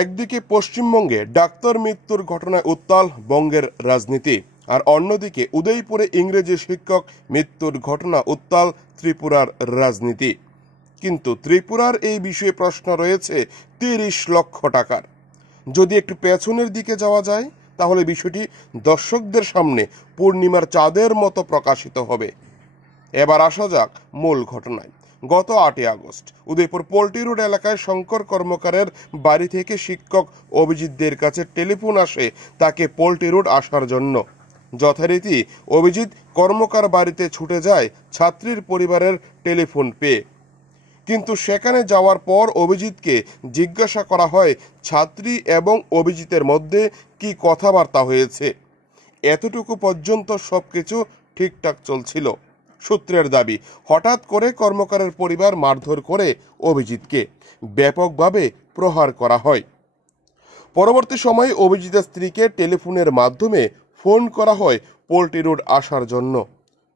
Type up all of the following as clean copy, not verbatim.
একদিকে পশ্চিমবঙ্গে ডাক্তার মৃত্যুর ঘটনায় উত্তাল বঙ্গের রাজনীতি, আর অন্যদিকে উদয়পুরে ইংরেজি শিক্ষক মৃত্যুর ঘটনা উত্তাল ত্রিপুরার রাজনীতি। কিন্তু ত্রিপুরার এই বিষয়ে প্রশ্ন রয়েছে ৩০ লক্ষ টাকার। যদি একটু পেছনের দিকে যাওয়া যায় তাহলে বিষয়টি দর্শকদের সামনে পূর্ণিমার চাঁদের মতো প্রকাশিত হবে। এবার আসা যাক মূল ঘটনায়। গত ৮ই আগস্ট উদয়পুর পোল্ট্রি রোড এলাকায় শঙ্কর কর্মকারের বাড়ি থেকে শিক্ষক অভিজিৎদের কাছে টেলিফোন আসে তাকে পোল্ট্রি রোড আসার জন্য। যথারীতি অভিজিৎ কর্মকার বাড়িতে ছুটে যায় ছাত্রীর পরিবারের টেলিফোন পেয়ে। কিন্তু সেখানে যাওয়ার পর অভিজিৎকে জিজ্ঞাসা করা হয় ছাত্রী এবং অভিজিতের মধ্যে কি কথাবার্তা হয়েছে। এতটুকু পর্যন্ত সবকিছু ঠিকঠাক চলছিল। সূত্রের দাবি, হঠাৎ করে কর্মকারের পরিবার মারধর করে অভিজিৎকে ব্যাপকভাবে প্রহার করা হয়। পরবর্তী সময়ে অভিজিতের স্ত্রীকে টেলিফোনের মাধ্যমে ফোন করা হয় পোল্ট্রি রোড আসার জন্য।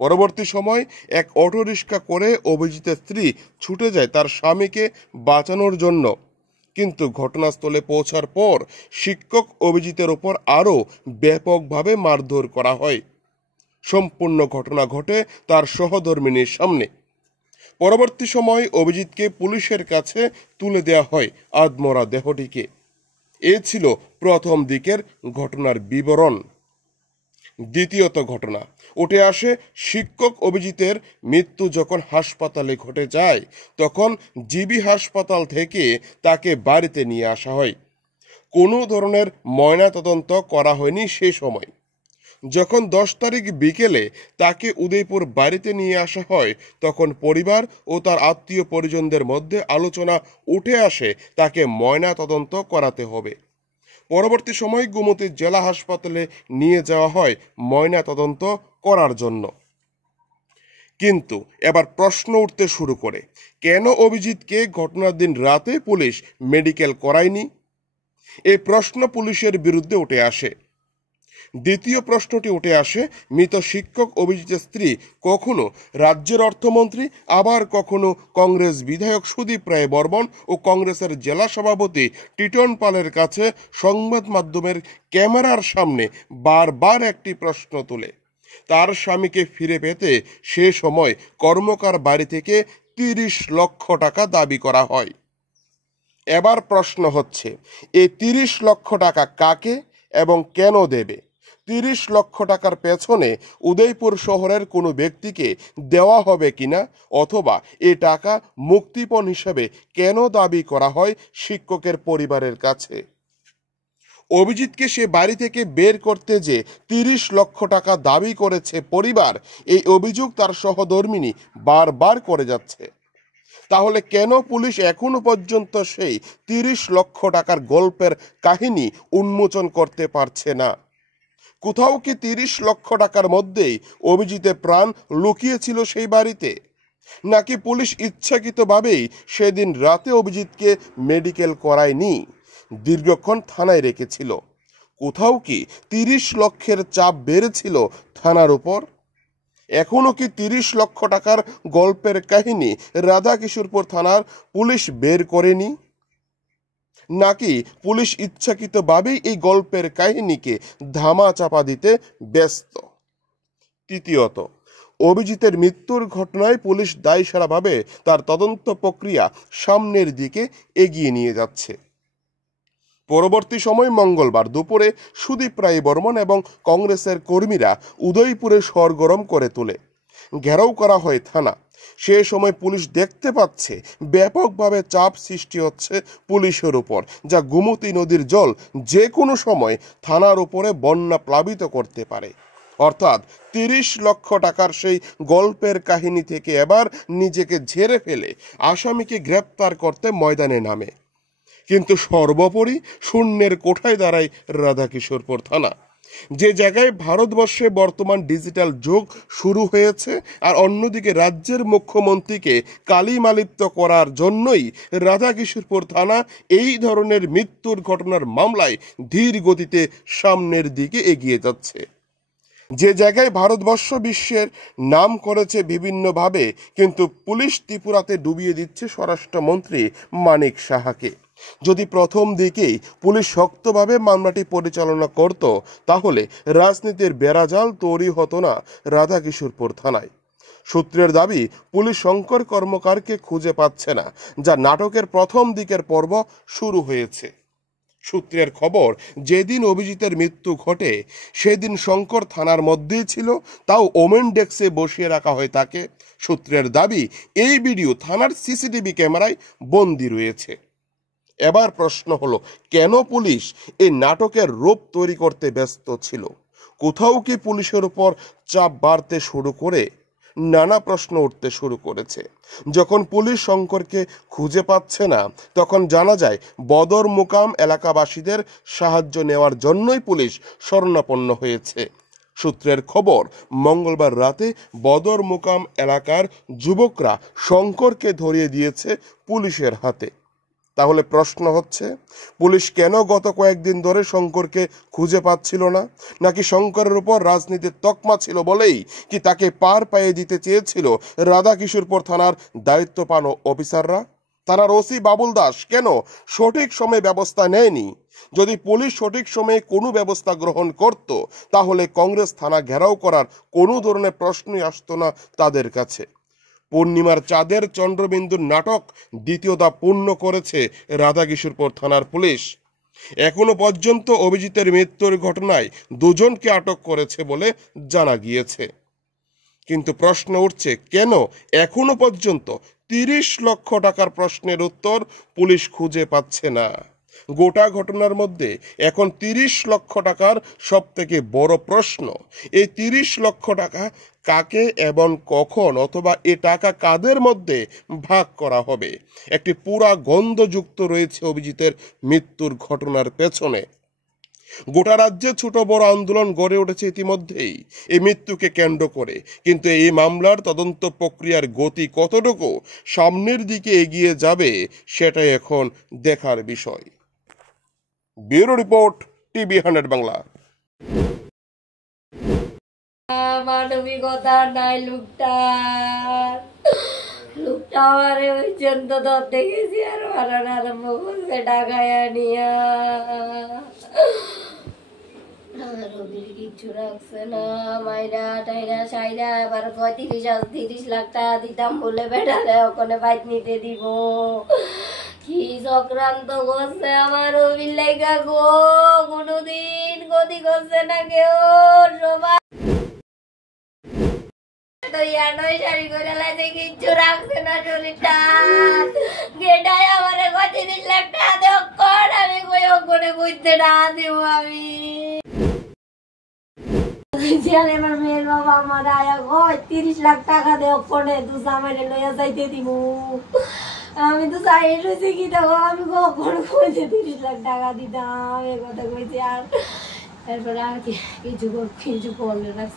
পরবর্তী সময় এক অটোরিক্সা করে অভিজিতের স্ত্রী ছুটে যায় তার স্বামীকে বাঁচানোর জন্য। কিন্তু ঘটনাস্থলে পৌঁছার পর শিক্ষক অভিজিতের ওপর আরও ব্যাপকভাবে মারধর করা হয়। সম্পূর্ণ ঘটনা ঘটে তার সহধর্মিণীর সামনে। পরবর্তী সময় অভিজিৎকে পুলিশের কাছে তুলে দেওয়া হয় আধমরা দেহটিকে। এ ছিল প্রথম দিকের ঘটনার বিবরণ। দ্বিতীয়ত ঘটনা উঠে আসে শিক্ষক অভিজিতের মৃত্যু যখন হাসপাতালে ঘটে যায় তখন জিবি হাসপাতাল থেকে তাকে বাড়িতে নিয়ে আসা হয়। কোনো ধরনের ময়নাতদন্ত করা হয়নি সে সময়। যখন 10 তারিখ বিকেলে তাকে উদয়পুর বাড়িতে নিয়ে আসা হয় তখন পরিবার ও তার আত্মীয় পরিজনদের মধ্যে আলোচনা উঠে আসে তাকে ময়না তদন্ত করাতে হবে। পরবর্তী সময় গোমতী জেলা হাসপাতালে নিয়ে যাওয়া হয় ময়না তদন্ত করার জন্য। কিন্তু এবার প্রশ্ন উঠতে শুরু করে, কেন অভিজিৎকে ঘটনার দিন রাতে পুলিশ মেডিকেল করায়নি? এই প্রশ্ন পুলিশের বিরুদ্ধে উঠে আসে। দ্বিতীয় প্রশ্নটি উঠে আসে, মৃত শিক্ষক অভিজিতের স্ত্রী কখনো রাজ্যের অর্থমন্ত্রী, আবার কখনো কংগ্রেস বিধায়ক সুদীপ রায় বর্মন ও কংগ্রেসের জেলা সভাপতি টিটন পালের কাছে সংবাদ মাধ্যমের ক্যামেরার সামনে বারবার একটি প্রশ্ন তোলে। তার স্বামীকে ফিরে পেতে সে সময় কর্মকার বাড়ি থেকে ৩০ লক্ষ টাকা দাবি করা হয়। এবার প্রশ্ন হচ্ছে, এই ৩০ লক্ষ টাকা কাকে এবং কেন দেবে? ৩০ লক্ষ টাকার পেছনে উদয়পুর শহরের কোনো ব্যক্তিকে দেওয়া হবে কিনা, অথবা এ টাকা মুক্তিপণ হিসেবে কেন দাবি করা হয় শিক্ষকের পরিবারের কাছে? অভিজিৎকে সে বাড়ি থেকে বের করতে যে ৩০ লক্ষ টাকা দাবি করেছে পরিবার, এই অভিযোগ তার সহধর্মিণী বারবার করে যাচ্ছে। তাহলে কেন পুলিশ এখনো পর্যন্ত সেই ৩০ লক্ষ টাকার গল্পের কাহিনী উন্মোচন করতে পারছে না? কোথাও কি ৩০ লক্ষ টাকার মধ্যেই অভিজিতের প্রাণ লুকিয়েছিল সেই বাড়িতে? নাকি পুলিশ ইচ্ছাকৃতভাবেই সেদিন রাতে অভিজিৎকে মেডিকেল করায়নি, দীর্ঘক্ষণ থানায় রেখেছিল? কোথাও কি ৩০ লক্ষের চাপ বেড়েছিল থানার উপর? এখনো কি ৩০ লক্ষ টাকার গল্পের কাহিনী রাধাকিশোরপুর থানার পুলিশ বের করেনি? নাকি পুলিশ ইচ্ছাকৃতভাবেই এই গল্পের কাহিনীকে ধামা চাপা দিতে ব্যস্ত? তৃতীয়ত, অভিজিতের মৃত্যুর ঘটনায় পুলিশ দায়সারাভাবে তার তদন্ত প্রক্রিয়া সামনের দিকে এগিয়ে নিয়ে যাচ্ছে। পরবর্তী সময় মঙ্গলবার দুপুরে সুদীপ রায় বর্মন এবং কংগ্রেসের কর্মীরা উদয়পুরে সরগরম করে তোলে। ঘেরাও করা হয় থানা। সে সময় পুলিশ দেখতে পাচ্ছে ব্যাপকভাবে চাপ সৃষ্টি হচ্ছে পুলিশের উপর, যা গোমতী নদীর জল যে কোনো সময় থানার উপরে বন্যা প্লাবিত করতে পারে। অর্থাৎ ৩০ লক্ষ টাকার সেই গল্পের কাহিনী থেকে এবার নিজেকে ঝেড়ে ফেলে আসামিকে গ্রেপ্তার করতে ময়দানে নামে। কিন্তু সর্বোপরি শূন্যের কোঠায় দাঁড়ায় রাধাকিশোরপুর থানা, যে জায়গায় ভারতবর্ষে বর্তমান ডিজিটাল যুগ শুরু হয়েছে, আর অন্যদিকে রাজ্যের মুখ্যমন্ত্রীকে কালিমালিপ্ত করার জন্যই রাধাকিশোরপুর থানা এই ধরনের মৃত্যুর ঘটনার মামলায় ধীর গতিতে সামনের দিকে এগিয়ে যাচ্ছে। যে জায়গায় ভারতবর্ষ বিশ্বের নাম করেছে বিভিন্নভাবে, কিন্তু পুলিশ ত্রিপুরাতে ডুবিয়ে দিচ্ছে স্বরাষ্ট্রমন্ত্রী মানিক সাহাকে। যদি প্রথম দিকেই পুলিশ শক্তভাবে মামলাটি পরিচালনা করত, তাহলে রাজনীতির বেড়াজাল তৈরি হতো না রাধাকিশোরপুর থানায়। সূত্রের দাবি, পুলিশ শঙ্কর কর্মকারকে খুঁজে পাচ্ছে না, যা নাটকের প্রথম দিকের পর্ব শুরু হয়েছে। সূত্রের খবর, যেদিন অভিজিতের মৃত্যু ঘটে সেদিন শঙ্কর থানার মধ্যেই ছিল, তাও ওমেন ডেস্কে বসিয়ে রাখা হয় তাকে। সূত্রের দাবি, এই ভিডিও থানার সিসিটিভি ক্যামেরায় বন্দী রয়েছে। এবার প্রশ্ন হলো, কেন পুলিশ এই নাটকের রূপ তৈরি করতে ব্যস্ত ছিল? কোথাও কি পুলিশের উপর চাপ বাড়তে শুরু করে? নানা প্রশ্ন উঠতে শুরু করেছে। যখন পুলিশ শঙ্করকে খুঁজে পাচ্ছে না, তখন জানা যায় বদর মুকাম এলাকাবাসীদের সাহায্য নেওয়ার জন্যই পুলিশ শরণাপন্ন হয়েছে। সূত্রের খবর, মঙ্গলবার রাতে বদর মুকাম এলাকার যুবকরা শঙ্করকে ধরিয়ে দিয়েছে পুলিশের হাতে। তাহলে প্রশ্ন হচ্ছে, পুলিশ কেন গত কয়েকদিন ধরে শঙ্করকে খুঁজে পাচ্ছিল না? নাকি শঙ্করের উপর রাজনীতির তকমা ছিল বলেই কি তাকে পার পাইয়ে দিতে চেয়েছিল রাধাকিশোরপুর থানার দায়িত্বপান অফিসাররা? থানার ওসি বাবুল দাস কেন সঠিক সময়ে ব্যবস্থা নেয়নি? যদি পুলিশ সঠিক সময়ে কোনো ব্যবস্থা গ্রহণ করত, তাহলে কংগ্রেস থানা ঘেরাও করার কোনো ধরনের প্রশ্নই আসতো না তাদের কাছে। পূর্ণিমার চাঁদের চন্দ্রবিন্দুর নাটক দ্বিতীয় ধাপ পূর্ণ করেছে রাধাকিশোরপুর থানার পুলিশ। এখনো পর্যন্ত অভিজিতের মৃত্যুর ঘটনায় দুজনকে আটক করেছে বলে জানা গিয়েছে। কিন্তু প্রশ্ন উঠছে, কেন এখনো পর্যন্ত 30 লক্ষ টাকার প্রশ্নের উত্তর পুলিশ খুঁজে পাচ্ছে না? গোটা ঘটনার মধ্যে এখন 30 লক্ষ টাকার সব থেকে বড় প্রশ্ন, এই 30 লক্ষ টাকা কাকে এবং কখন অথবা এ টাকা কাদের মধ্যে ভাগ করা হবে? একটি পুরা গন্ধযুক্ত রয়েছে অভিজিতের মৃত্যুর ঘটনার পেছনে। গোটা রাজ্যে ছোট বড় আন্দোলন গড়ে উঠেছে ইতিমধ্যেই এই মৃত্যুকে কেন্দ্র করে, কিন্তু এই মামলার তদন্ত প্রক্রিয়ার গতি কতটুকু সামনের দিকে এগিয়ে যাবে সেটাই এখন দেখার বিষয়। Bureau report, TV 100 Bangla. মানবিকতা নাই লোকটার। লোকটা আমারে ওই জন্য ধরতে গেছি আর মারার আরম্ভ করছে ডাকায় আনিয়া। রবির কিচ্ছু রাখছে না, মাইরা টাইরা সাইরা এবার 35 লাখ টাকা দিতাম বলে বেটারে ওখানে বাইক নিতে দিব। কি চক্রান্ত করছে আমার রবির লাইগা গো, কোনোদিন গতি করছে না কেউ। সবাই কিচ্ছু রাখছে না শরীরটা। গেটাই আমার 35 লাখ টাকা দেও কর, আমি কই ওখানে বুঝতে না দেব। আমি এবার মেয়ের বাবা আমার আয়া কয় 30 লাখ টাকা দেও কোনে তুই জামাইরে লইয়া যাইতে দিব। আমি তো চাই রয়েছে কি দেখো, আমি কখনো কইছে 30 লাখ টাকা দিতাম এ কথা কইছি। আর এরপরে আর কিছু করলে রাখছে।